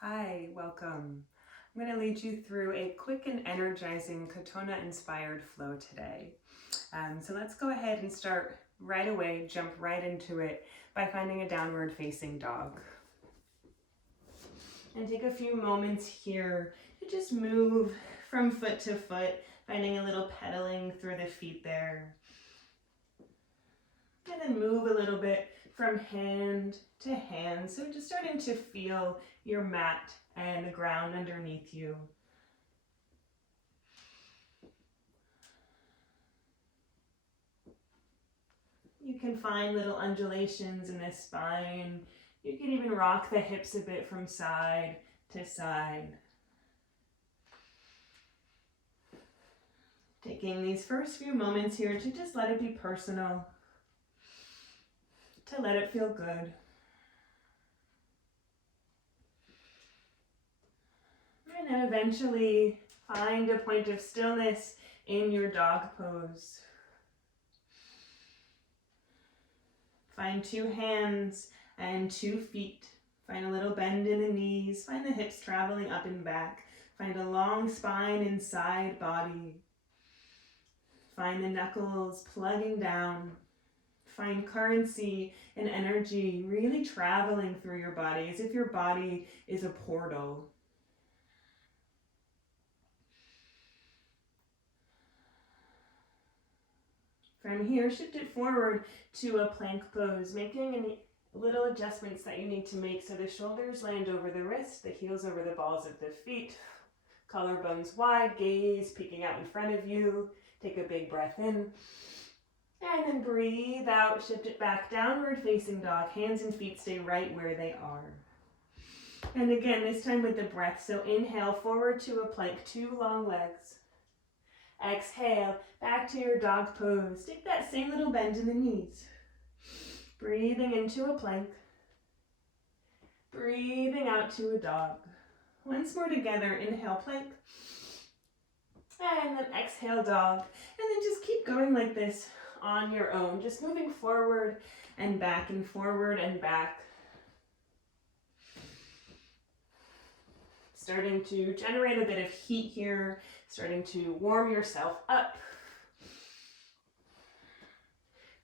Hi, welcome. I'm going to lead you through a quick and energizing Katonah-Inspired flow today. So let's go ahead and start right away, jump right into it by finding a downward facing dog. And take a few moments here to just move from foot to foot, finding a little pedaling through the feet there. And then move a little bit from hand to hand. So just starting to feel your mat and the ground underneath you. You can find little undulations in the spine. You can even rock the hips a bit from side to side. Taking these first few moments here to just let it be personal, to let it feel good. And then eventually find a point of stillness in your dog pose. Find two hands and 2 feet. Find a little bend in the knees. Find the hips traveling up and back. Find a long spine and side body. Find the knuckles plugging down. Find currency and energy really traveling through your body as if your body is a portal. From here, shift it forward to a plank pose, making any little adjustments that you need to make so the shoulders land over the wrist, the heels over the balls of the feet, collarbones wide, gaze peeking out in front of you. Take a big breath in. And then breathe out, shift it back, downward facing dog. Hands and feet stay right where they are. And again, this time with the breath. So inhale, forward to a plank, 2 long legs. Exhale, back to your dog pose. Take that same little bend in the knees. Breathing into a plank. Breathing out to a dog. Once more together, inhale, plank. And then exhale, dog. And then just keep going like this on your own. Just moving forward and back and forward and back. Starting to generate a bit of heat here. Starting to warm yourself up.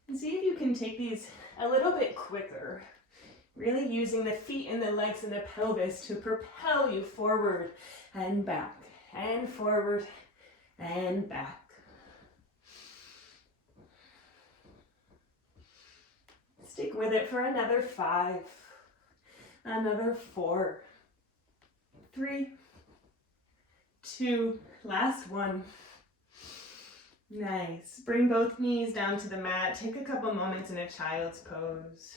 And see if you can take these a little bit quicker. Really using the feet and the legs and the pelvis to propel you forward and back and forward and back. Stick with it for another 5, another 4, 3, 2, last one. Nice. Bring both knees down to the mat. Take a couple moments in a child's pose.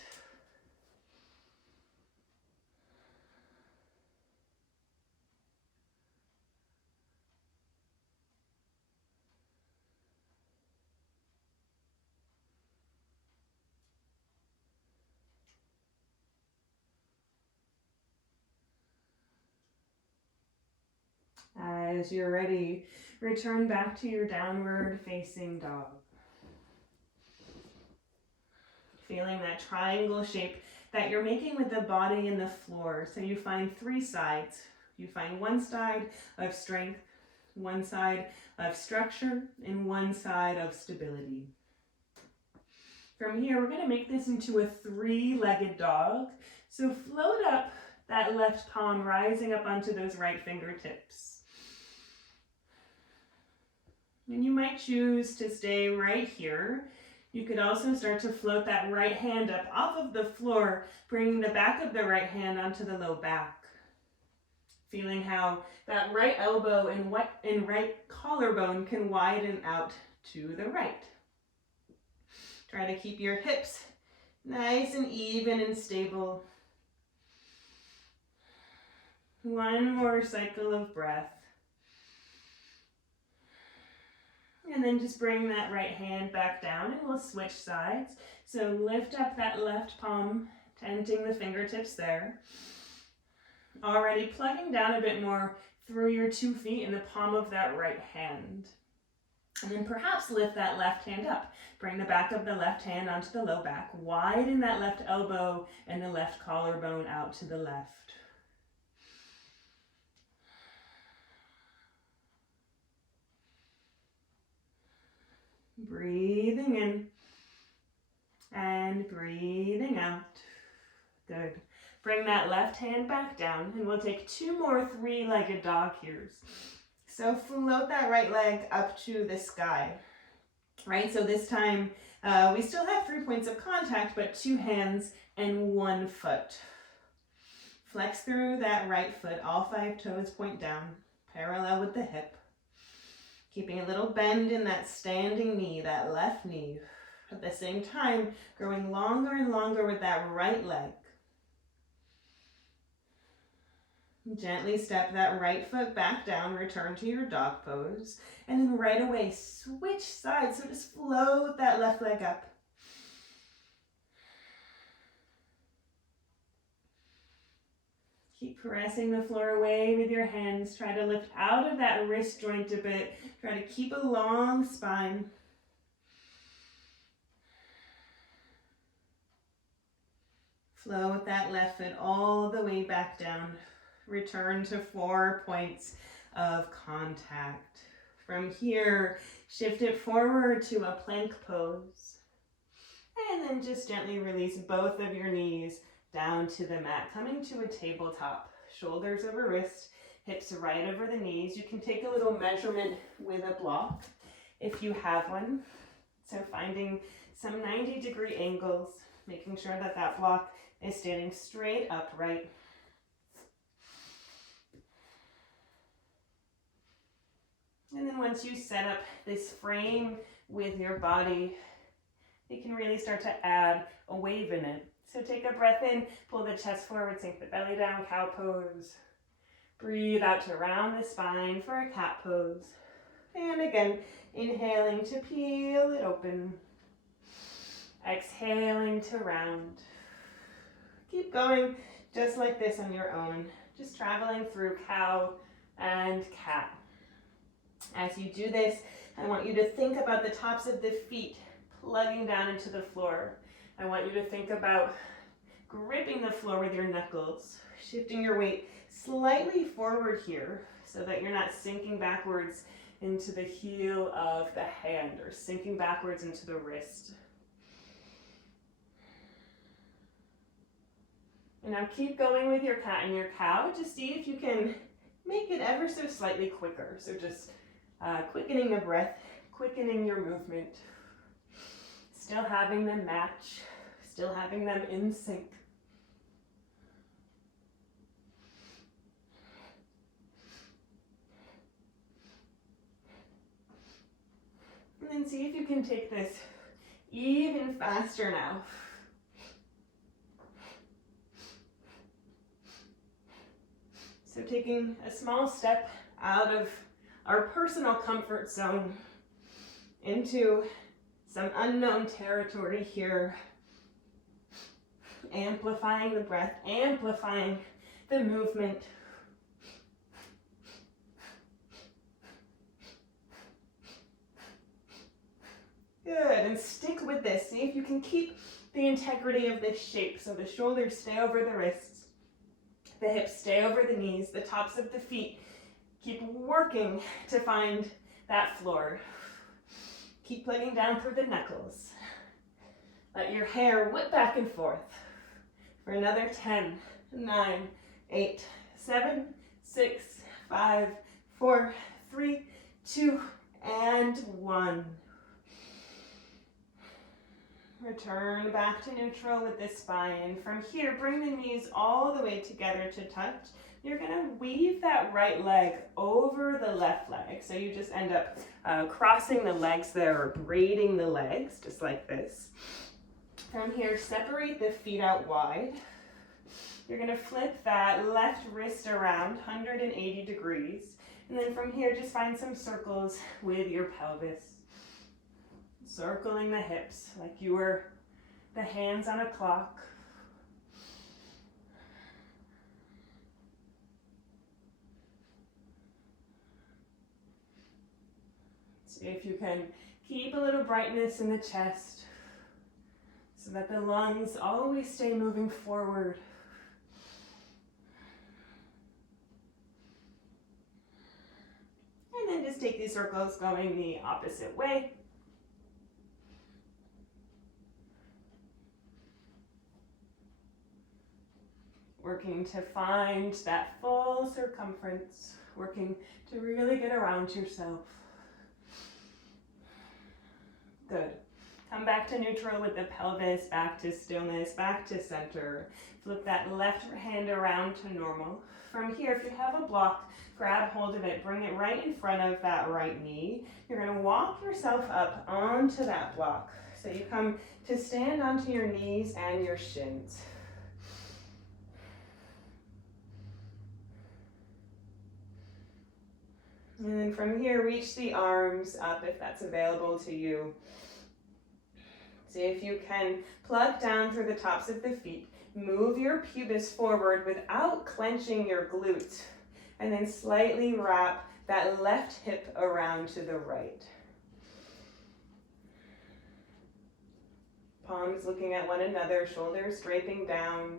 As you're ready, return back to your downward facing dog. Feeling that triangle shape that you're making with the body and the floor. So you find 3 sides. You find one side of strength, one side of structure, and one side of stability. From here, we're going to make this into a 3-legged dog. So float up that left palm, rising up onto those right fingertips. And you might choose to stay right here. You could also start to float that right hand up off of the floor, bringing the back of the right hand onto the low back. Feeling how that right elbow and right collarbone can widen out to the right. Try to keep your hips nice and even and stable. One more cycle of breath. And then just bring that right hand back down and we'll switch sides. So lift up that left palm, tenting the fingertips there. Already plugging down a bit more through your 2 feet in the palm of that right hand. And then perhaps lift that left hand up. Bring the back of the left hand onto the low back. Widen that left elbow and the left collarbone out to the left. Breathing in and breathing out. Good. Bring that left hand back down, and we'll take 2 more 3-legged dog here's. So float that right leg up to the sky, right? So this time we still have 3 points of contact, but 2 hands and 1 foot. Flex through that right foot, all 5 toes point down, parallel with the hip. Keeping a little bend in that standing knee, that left knee. At the same time, growing longer and longer with that right leg. Gently step that right foot back down, return to your dog pose, and then right away switch sides. So just float that left leg up. Keep pressing the floor away with your hands. Try to lift out of that wrist joint a bit. Try to keep a long spine. Flow with that left foot all the way back down. Return to 4 points of contact. From here, shift it forward to a plank pose. And then just gently release both of your knees down to the mat, coming to a tabletop. Shoulders over wrist, hips right over the knees. You can take a little measurement with a block if you have one. So finding some 90-degree angles, making sure that that block is standing straight upright. And then once you set up this frame with your body, you can really start to add a wave in it. So take a breath in, pull the chest forward, sink the belly down, cow pose. Breathe out to round the spine for a cat pose. And again, inhaling to peel it open. Exhaling to round. Keep going just like this on your own, just traveling through cow and cat. As you do this, I want you to think about the tops of the feet plugging down into the floor. I want you to think about gripping the floor with your knuckles, shifting your weight slightly forward here so that you're not sinking backwards into the heel of the hand or sinking backwards into the wrist. And now keep going with your cat and your cow. Just see if you can make it ever so slightly quicker. So just quickening the breath, quickening your movement. Still having them match, still having them in sync. And then see if you can take this even faster now. So taking a small step out of our personal comfort zone into some unknown territory here. Amplifying the breath, amplifying the movement. Good, and stick with this. See if you can keep the integrity of this shape. So the shoulders stay over the wrists, the hips stay over the knees, the tops of the feet. Keep working to find that floor. Keep plugging down through the knuckles. Let your hair whip back and forth for another 10, 9, 8, 7, 6, 5, 4, 3, 2, and 1. Return back to neutral with the spine. From here, bring the knees all the way together to touch. You're going to weave that right leg over the left leg. So you just end up crossing the legs there or braiding the legs, just like this. From here, separate the feet out wide. You're going to flip that left wrist around 180 degrees. And then from here, just find some circles with your pelvis. Circling the hips like you were the hands on a clock. See if you can keep a little brightness in the chest so that the lungs always stay moving forward. And then just take these circles going the opposite way. working to find that full circumference, working to really get around yourself. Good. Come back to neutral with the pelvis, back to stillness, back to center. Flip that left hand around to normal. From here, if you have a block, grab hold of it, bring it right in front of that right knee. You're going to walk yourself up onto that block. So you come to stand onto your knees and your shins. And then from here, reach the arms up if that's available to you. See if you can plug down through the tops of the feet. Move your pubis forward without clenching your glutes. And then slightly wrap that left hip around to the right. Palms looking at one another, shoulders draping down.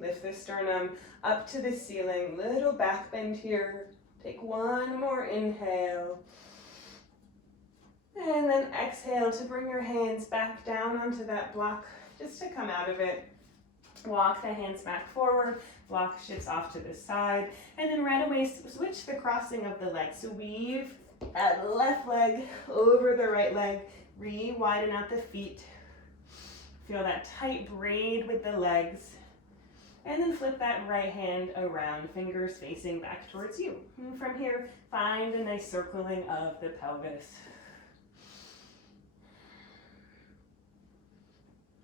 Lift the sternum up to the ceiling, little back bend here. Take one more inhale. And then exhale to bring your hands back down onto that block, just to come out of it. Walk the hands back forward, block shifts off to the side, and then right away switch the crossing of the legs. So weave that left leg over the right leg, re-widen out the feet. Feel that tight braid with the legs. And then flip that right hand around, fingers facing back towards you. And from here, find a nice circling of the pelvis.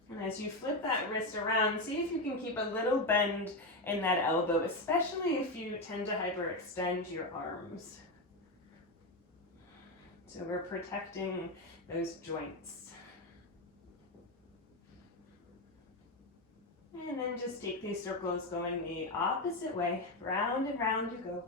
And as you flip that wrist around, see if you can keep a little bend in that elbow, especially if you tend to hyperextend your arms. So we're protecting those joints. And then just take these circles going the opposite way. Round and round you go.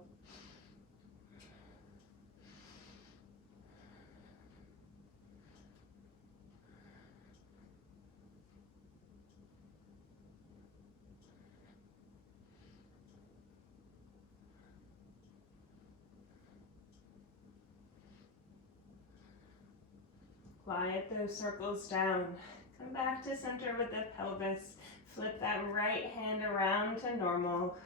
Quiet those circles down. Come back to center with the pelvis. Flip that right hand around to normal.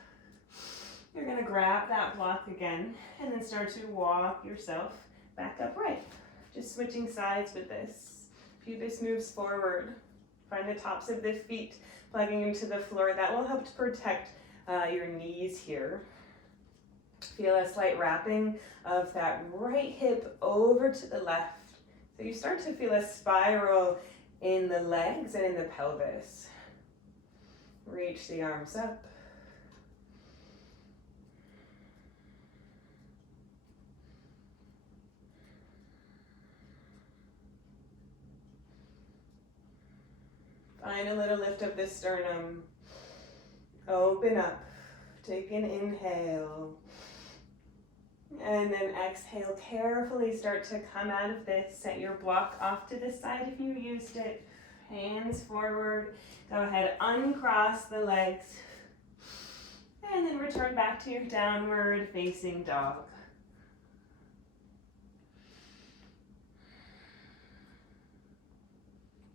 You're going to grab that block again and then start to walk yourself back upright. Just switching sides with this. Pubis moves forward. Find the tops of the feet plugging into the floor. That will help to protect your knees here. Feel a slight wrapping of that right hip over to the left. So you start to feel a spiral in the legs and in the pelvis. Reach the arms up. Find a little lift of the sternum. Open up. Take an inhale. And then exhale. Carefully start to come out of this. Set your block off to the side if you used it. Hands forward. Go ahead, uncross the legs. And then return back to your downward facing dog.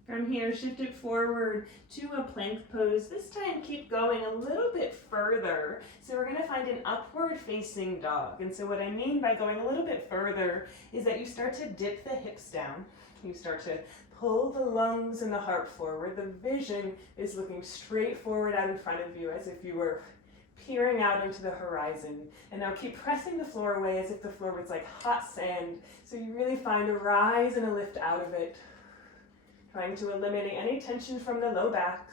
From here, shift it forward to a plank pose. This time, keep going a little bit further. So we're going to find an upward facing dog. And so what I mean by going a little bit further is that you start to dip the hips down. You start to pull the lungs and the heart forward. The vision is looking straight forward out in front of you as if you were peering out into the horizon. And now keep pressing the floor away as if the floor was like hot sand. So you really find a rise and a lift out of it. Trying to eliminate any tension from the low back.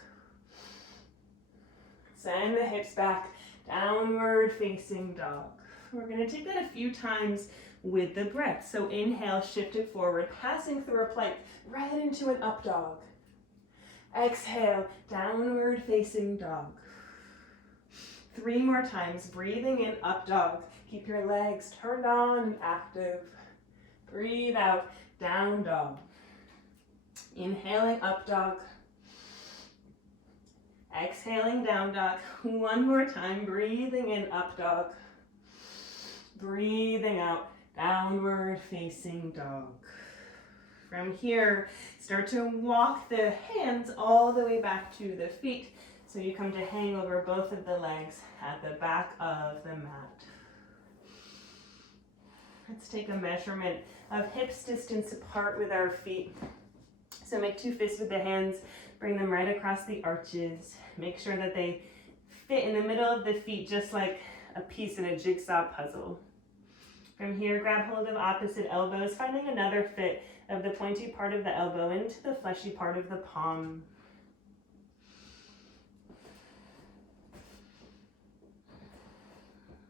Send the hips back, downward facing dog. We're going to take that a few times with the breath. So inhale, shift it forward, passing through a plank right into an up dog. Exhale, downward facing dog. 3 more times, breathing in, up dog. Keep your legs turned on and active. Breathe out, down dog. Inhaling, up dog. Exhaling, down dog. 1 more time, breathing in, up dog. Breathing out, downward facing dog. From here, start to walk the hands all the way back to the feet. So you come to hang over both of the legs at the back of the mat. Let's take a measurement of hips distance apart with our feet. So make 2 fists with the hands, bring them right across the arches. Make sure that they fit in the middle of the feet just like a piece in a jigsaw puzzle. From here, grab hold of opposite elbows, finding another fit of the pointy part of the elbow into the fleshy part of the palm.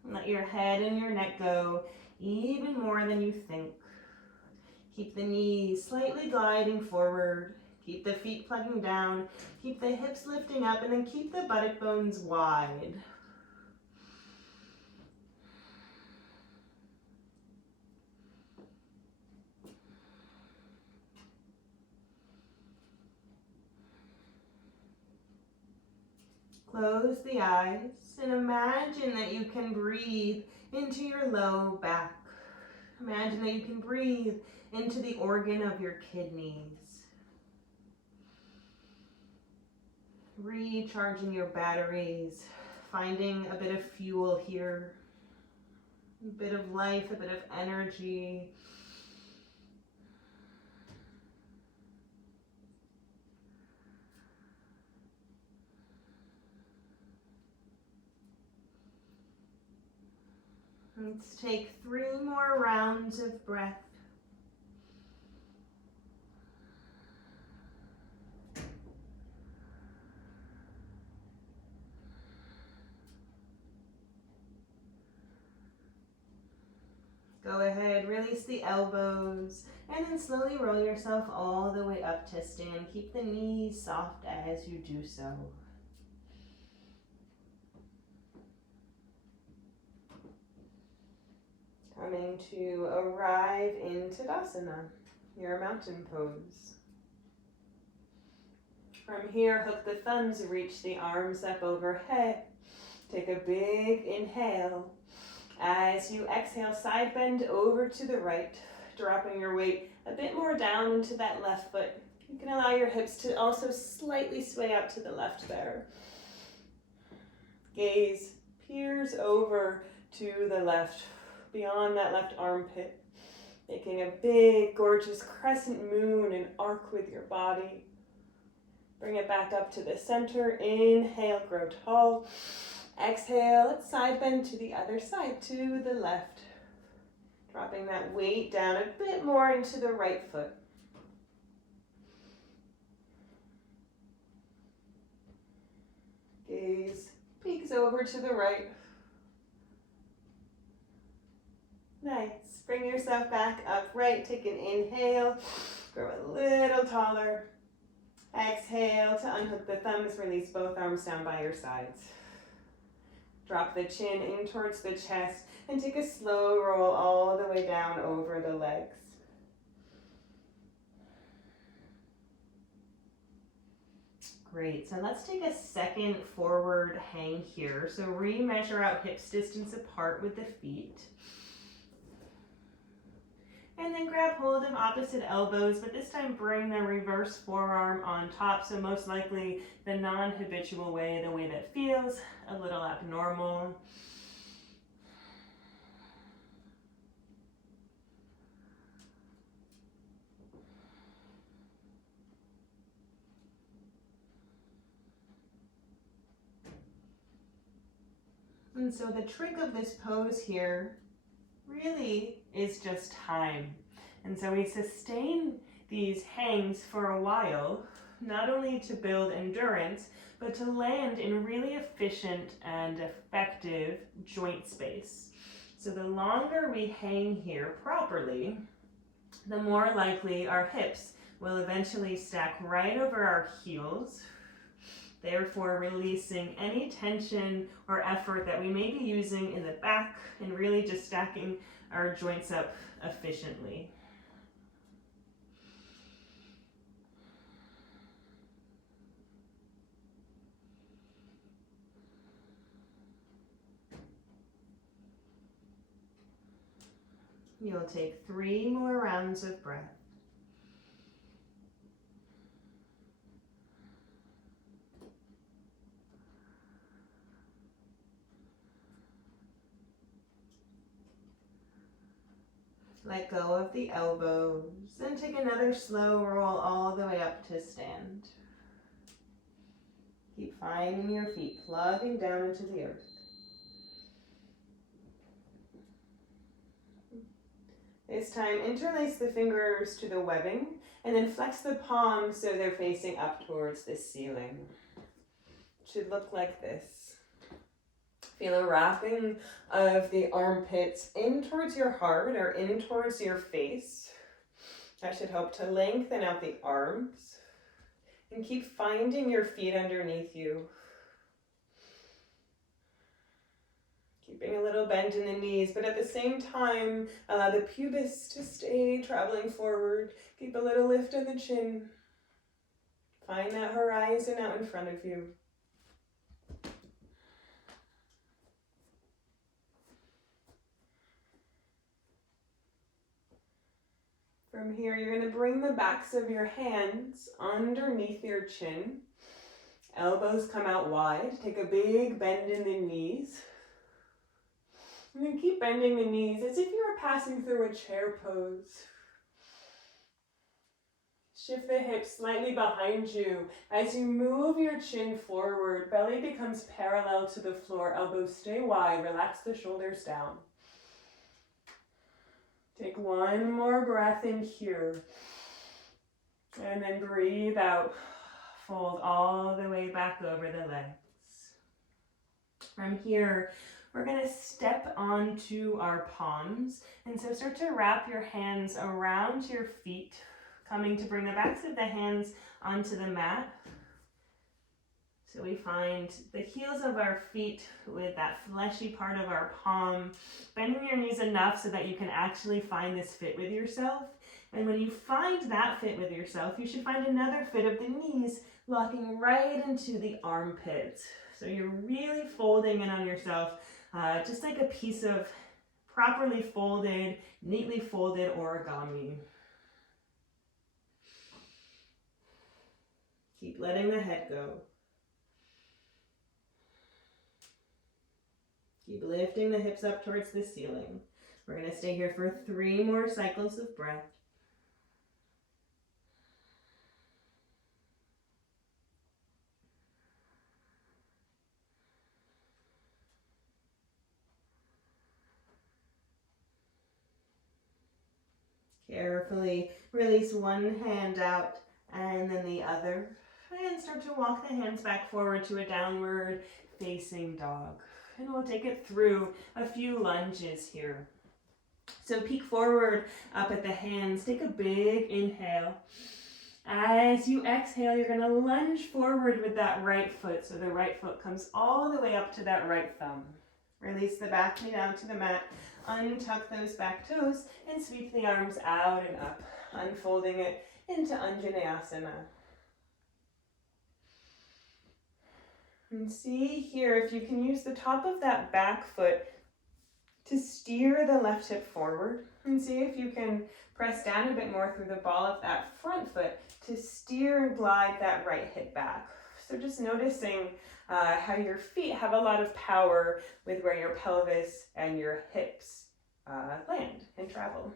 Let your head and your neck go even more than you think. Keep the knees slightly gliding forward. Keep the feet plugging down. Keep the hips lifting up, and then keep the buttock bones wide. Close the eyes and imagine that you can breathe into your low back. Imagine that you can breathe into the organ of your kidneys. Recharging your batteries, finding a bit of fuel here, a bit of life, a bit of energy. Let's take 3 more rounds of breath. Go ahead, release the elbows, and then slowly roll yourself all the way up to stand. Keep the knees soft as you do so. Coming to arrive in Tadasana, your mountain pose. From here, hook the thumbs, reach the arms up overhead. Take a big inhale. As you exhale, side bend over to the right, dropping your weight a bit more down into that left foot. You can allow your hips to also slightly sway out to the left there. Gaze peers over to the left, beyond that left armpit, making a big, gorgeous crescent moon and arc with your body. Bring it back up to the center. Inhale, grow tall. Exhale, let's side bend to the other side, to the left. Dropping that weight down a bit more into the right foot. Gaze peeks over to the right. Nice. Bring yourself back upright. Take an inhale. Grow a little taller. Exhale to unhook the thumbs. Release both arms down by your sides. Drop the chin in towards the chest and take a slow roll all the way down over the legs. Great, so let's take a second forward hang here. So re-measure out hips distance apart with the feet. And then grab hold of opposite elbows, but this time bring the reverse forearm on top. So most likely the non-habitual way, the way that feels a little abnormal. And so the trick of this pose here really is just time. And so we sustain these hangs for a while, not only to build endurance, but to land in really efficient and effective joint space. So the longer we hang here properly, the more likely our hips will eventually stack right over our heels, therefore releasing any tension or effort that we may be using in the back and really just stacking our joints up efficiently. You'll take 3 more rounds of breath. Let go of the elbows. Then take another slow roll all the way up to stand. Keep finding your feet plugging down into the earth. This time, interlace the fingers to the webbing and then flex the palms so they're facing up towards the ceiling. It should look like this. Feel a wrapping of the armpits in towards your heart or in towards your face. That should help to lengthen out the arms. And keep finding your feet underneath you. Keeping a little bend in the knees, but at the same time, allow the pubis to stay traveling forward. Keep a little lift of the chin. Find that horizon out in front of you. From here, you're going to bring the backs of your hands underneath your chin. Elbows come out wide. Take a big bend in the knees. And then keep bending the knees as if you were passing through a chair pose. Shift the hips slightly behind you. As you move your chin forward, belly becomes parallel to the floor. Elbows stay wide. Relax the shoulders down. Take one more breath in here. And then breathe out. Fold all the way back over the legs. From here, we're going to step onto our palms. And so start to wrap your hands around your feet, coming to bring the backs of the hands onto the mat. So we find the heels of our feet with that fleshy part of our palm, bending your knees enough so that you can actually find this fit with yourself. And when you find that fit with yourself, you should find another fit of the knees, locking right into the armpits. So you're really folding in on yourself, just like a piece of properly folded, neatly folded origami. Keep letting the head go. Keep lifting the hips up towards the ceiling. We're going to stay here for 3 more cycles of breath. Carefully release one hand out and then the other. And start to walk the hands back forward to a downward facing dog. And we'll take it through a few lunges here. So peek forward up at the hands. Take a big inhale. As you exhale, you're going to lunge forward with that right foot. So the right foot comes all the way up to that right thumb. Release the back knee down to the mat. Untuck those back toes and sweep the arms out and up, unfolding it into Anjaneyasana. And see here if you can use the top of that back foot to steer the left hip forward. And see if you can press down a bit more through the ball of that front foot to steer and glide that right hip back. So just noticing how your feet have a lot of power with where your pelvis and your hips land and travel.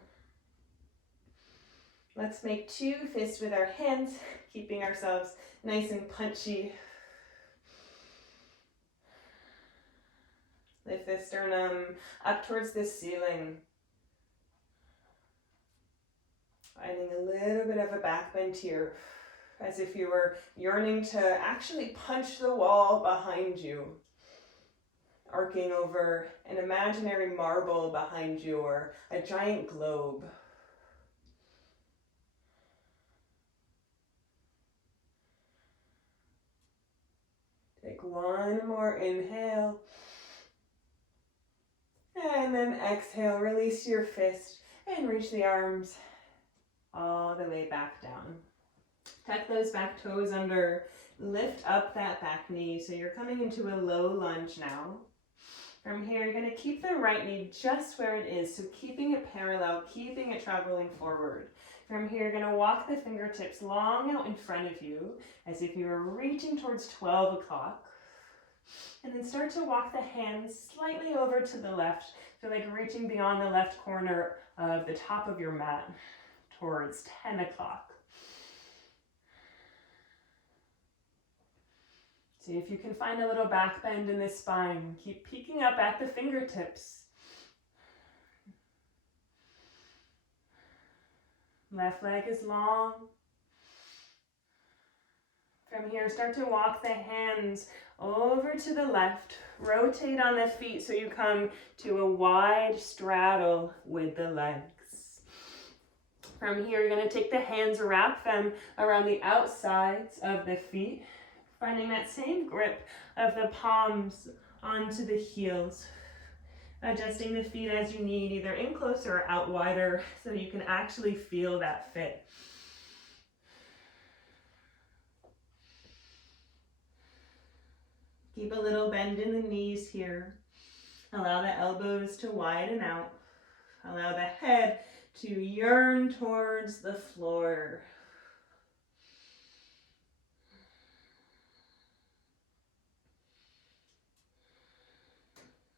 Let's make 2 fists with our hands, keeping ourselves nice and punchy. Lift the sternum up towards the ceiling. Finding a little bit of a back bend here, as if you were yearning to actually punch the wall behind you. Arcing over an imaginary marble behind you or a giant globe. Take one more inhale. And then exhale, release your fist and reach the arms all the way back down. Tuck those back toes under, lift up that back knee. So you're coming into a low lunge now. From here, you're going to keep the right knee just where it is. So keeping it parallel, keeping it traveling forward. From here, you're going to walk the fingertips long out in front of you as if you were reaching towards 12 o'clock. And then start to walk the hands slightly over to the left. Feel like reaching beyond the left corner of the top of your mat towards 10 o'clock. See if you can find a little back bend in the spine. Keep peeking up at the fingertips. Left leg is long. From here, start to walk the hands over to the left. Rotate on the feet so you come to a wide straddle with the legs. From here, you're going to take the hands, wrap them around the outsides of the feet, finding that same grip of the palms onto the heels. Adjusting the feet as you need, either in closer or out wider, so you can actually feel that fit. Keep a little bend in the knees here. Allow the elbows to widen out. Allow the head to yearn towards the floor.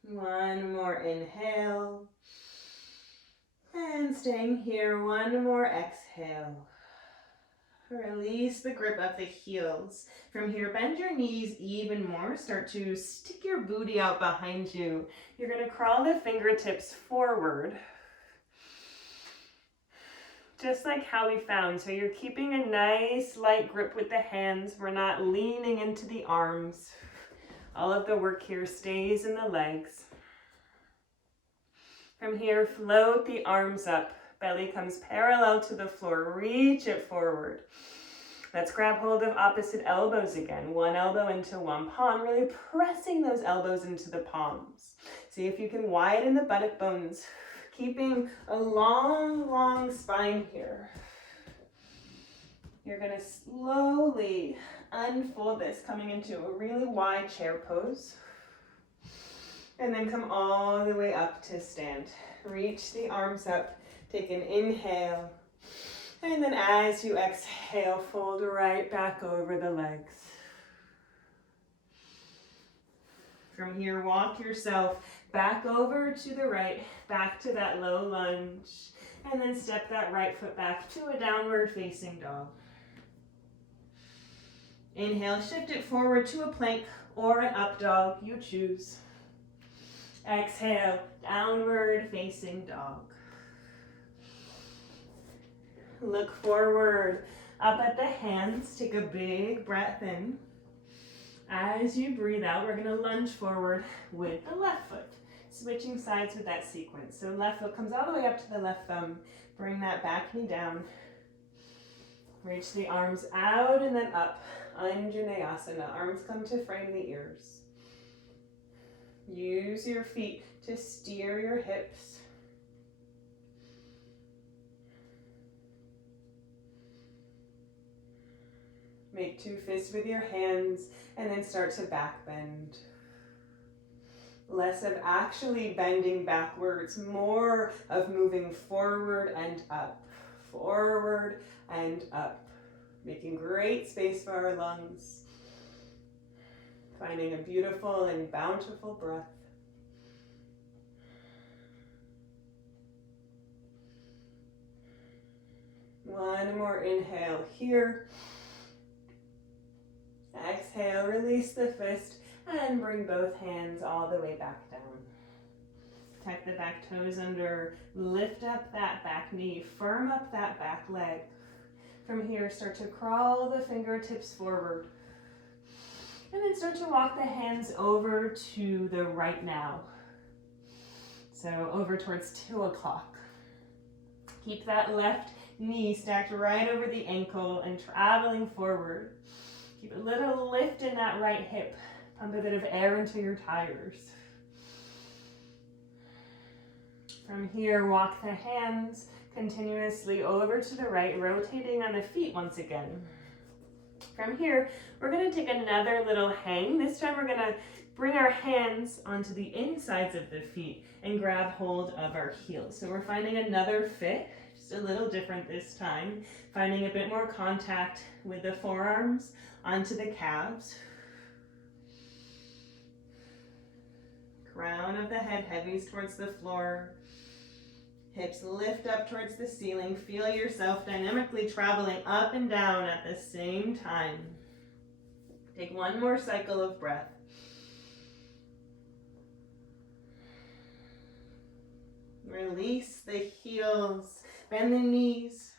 One more inhale. And staying here, one more exhale. Release the grip of the heels. From here, bend your knees even more. Start to stick your booty out behind you. You're going to crawl the fingertips forward. Just like how we found. So you're keeping a nice light grip with the hands. We're not leaning into the arms. All of the work here stays in the legs. From here, float the arms up. Belly comes parallel to the floor. Reach it forward. Let's grab hold of opposite elbows again. One elbow into one palm, really pressing those elbows into the palms. See if you can widen the buttock bones, keeping a long spine here. You're going to slowly unfold this, coming into a really wide chair pose. And then come all the way up to stand. Reach the arms up. Take an inhale. And then as you exhale, fold right back over the legs. From here, walk yourself back over to the right, back to that low lunge. And then step that right foot back to a downward facing dog. Inhale, shift it forward to a plank or an up dog, you choose. Exhale, downward facing dog. Look forward, up at the hands, take a big breath in. As you breathe out, we're gonna lunge forward with the left foot, switching sides with that sequence. So left foot comes all the way up to the left thumb, bring that back knee down. Reach the arms out and then up, Anjaneyasana, arms come to frame the ears. Use your feet to steer your hips. Make two fists with your hands and then start to back bend. Less of actually bending backwards, more of moving forward and up, making great space for our lungs. Finding a beautiful and bountiful breath. One more inhale here. Exhale, release the fist and bring both hands all the way back down. Tuck the back toes under, lift up that back knee, firm up that back leg. From here, start to crawl the fingertips forward. And then start to walk the hands over to the right now. So over towards 2 o'clock. Keep that left knee stacked right over the ankle and traveling forward. Keep a little lift in that right hip. Pump a bit of air into your tires. From here, walk the hands continuously over to the right, rotating on the feet once again. From here, we're going to take another little hang. This time we're going to bring our hands onto the insides of the feet and grab hold of our heels. So we're finding another fit, just a little different this time. Finding a bit more contact with the forearms onto the calves. of the head heavies towards the floor. Hips lift up towards the ceiling. Feel yourself dynamically traveling up and down at the same time. Take one more cycle of breath. Release the heels. Bend the knees.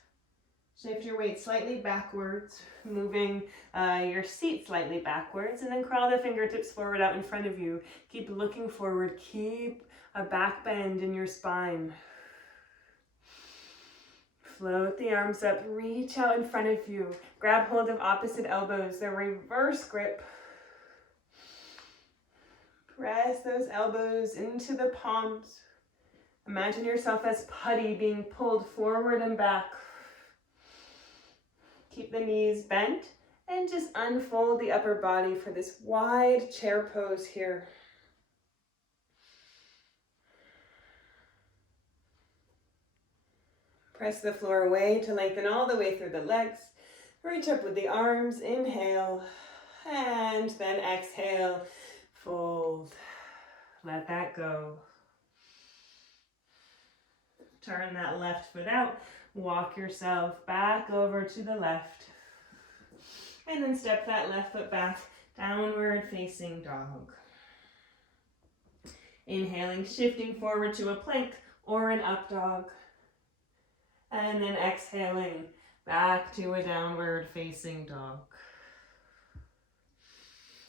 Shift your weight slightly backwards, moving your seat slightly backwards, and then crawl the fingertips forward out in front of you. Keep looking forward. Keep a back bend in your spine. Float the arms up. Reach out in front of you. Grab hold of opposite elbows. The reverse grip. Press those elbows into the palms. Imagine yourself as putty being pulled forward and back. Keep the knees bent and just unfold the upper body for this wide chair pose here. Press the floor away to lengthen all the way through the legs. Reach up with the arms, inhale, and then exhale, fold. Let that go. Turn that left foot out. Walk yourself back over to the left. And then step that left foot back, downward facing dog. Inhaling, shifting forward to a plank or an up dog. And then exhaling, back to a downward facing dog.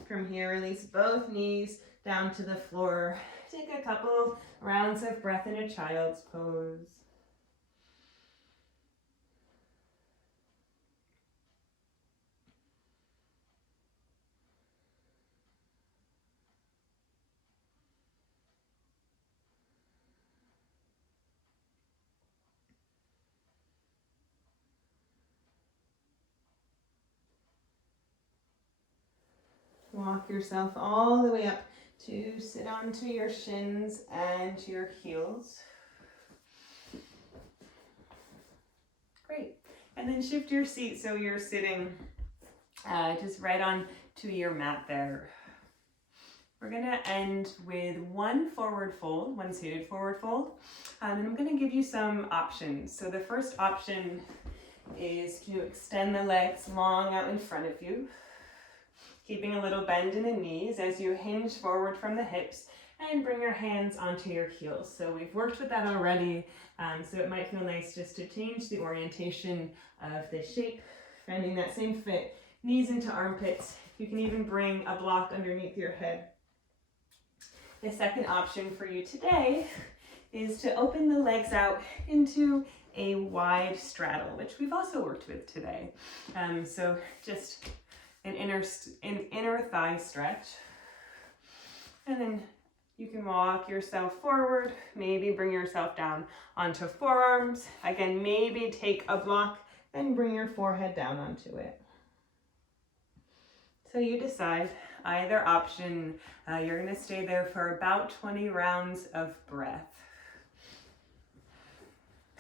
From here, release both knees down to the floor. Take a couple rounds of breath in a child's pose. Walk yourself all the way up to sit onto your shins and your heels. Great. And then shift your seat so you're sitting just right on to your mat there. We're going to end with one forward fold, one seated forward fold. And I'm going to give you some options. So the first option is to extend the legs long out in front of you, keeping a little bend in the knees as you hinge forward from the hips and bring your hands onto your heels. So we've worked with that already, so it might feel nice just to change the orientation of the shape, finding that same fit, knees into armpits. You can even bring a block underneath your head. The second option for you today is to open the legs out into a wide straddle, which we've also worked with today. So just an inner thigh stretch. And then you can walk yourself forward, maybe bring yourself down onto forearms. Again, maybe take a block and bring your forehead down onto it. So you decide either option. You're going to stay there for about 20 rounds of breath.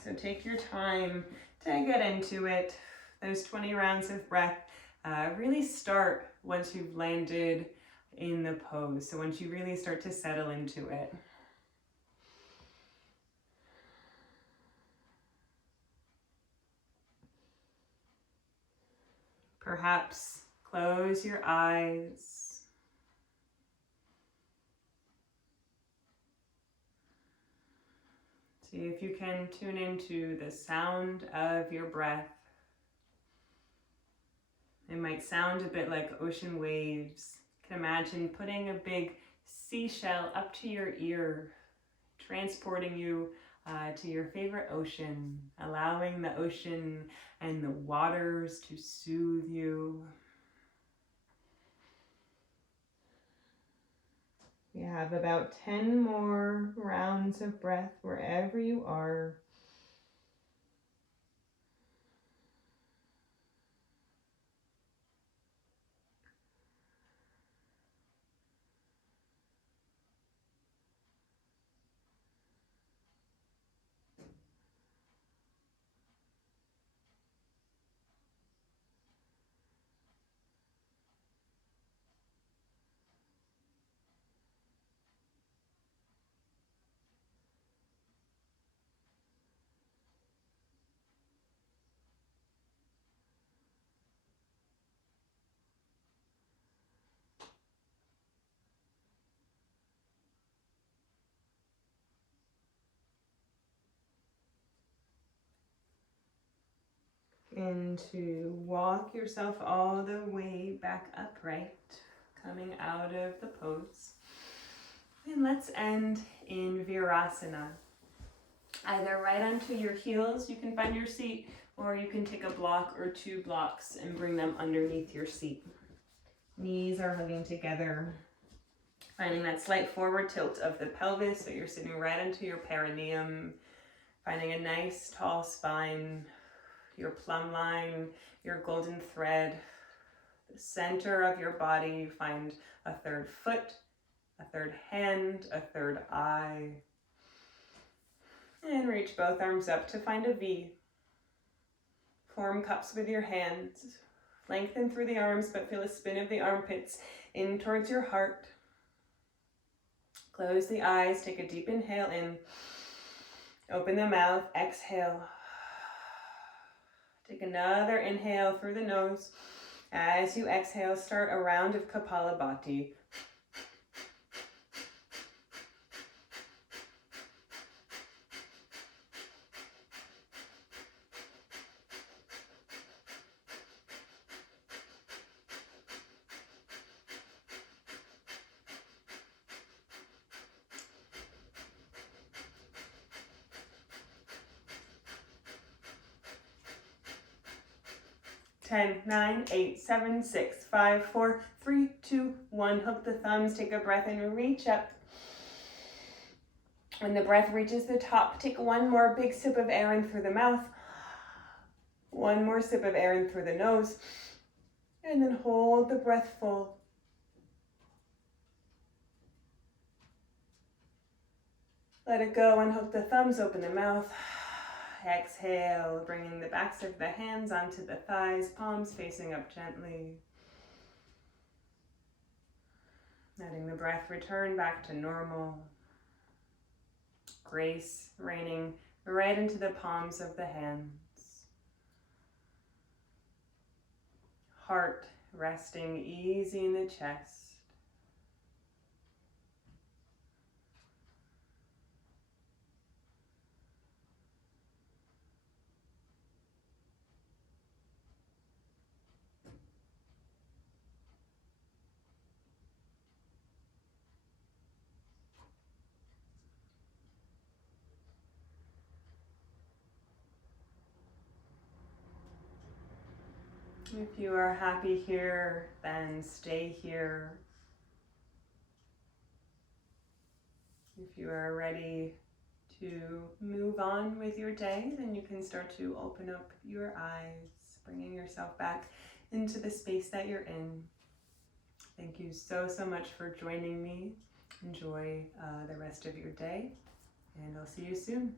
So take your time to get into it. Those 20 rounds of breath really start once you've landed in the pose. So once you really start to settle into it. Perhaps close your eyes. See if you can tune into the sound of your breath. It might sound a bit like ocean waves. You can imagine putting a big seashell up to your ear, transporting you to your favorite ocean, allowing the ocean and the waters to soothe you. You have about 10 more rounds of breath wherever you are. And to walk yourself all the way back upright, coming out of the pose. And let's end in Virasana. Either right onto your heels, you can find your seat, or you can take a block or 2 blocks and bring them underneath your seat. Knees are hugging together. Finding that slight forward tilt of the pelvis, so you're sitting right onto your perineum. Finding a nice tall spine, your plumb line, your golden thread. The center of your body, find a 3rd foot, a 3rd hand, a 3rd eye. And reach both arms up to find a V. Form cups with your hands. Lengthen through the arms, but feel a spin of the armpits in towards your heart. Close the eyes, take a deep inhale in. Open the mouth, exhale. Take another inhale through the nose. As you exhale, start a round of Kapalabhati. Ten, 9, 8, 7, 6, 5, 4, 3, 2, 1. Hook the thumbs, take a breath and reach up. When the breath reaches the top, take one more big sip of air in through the mouth. One more sip of air in through the nose. And then hold the breath full. Let it go, unhook the thumbs, open the mouth. Exhale, bringing the backs of the hands onto the thighs, palms facing up gently. Letting the breath return back to normal. Grace raining right into the palms of the hands. Heart resting easy in the chest. If you are happy here, then stay here. If you are ready to move on with your day, then you can start to open up your eyes, bringing yourself back into the space that you're in. Thank you so much for joining me. Enjoy the rest of your day, and I'll see you soon.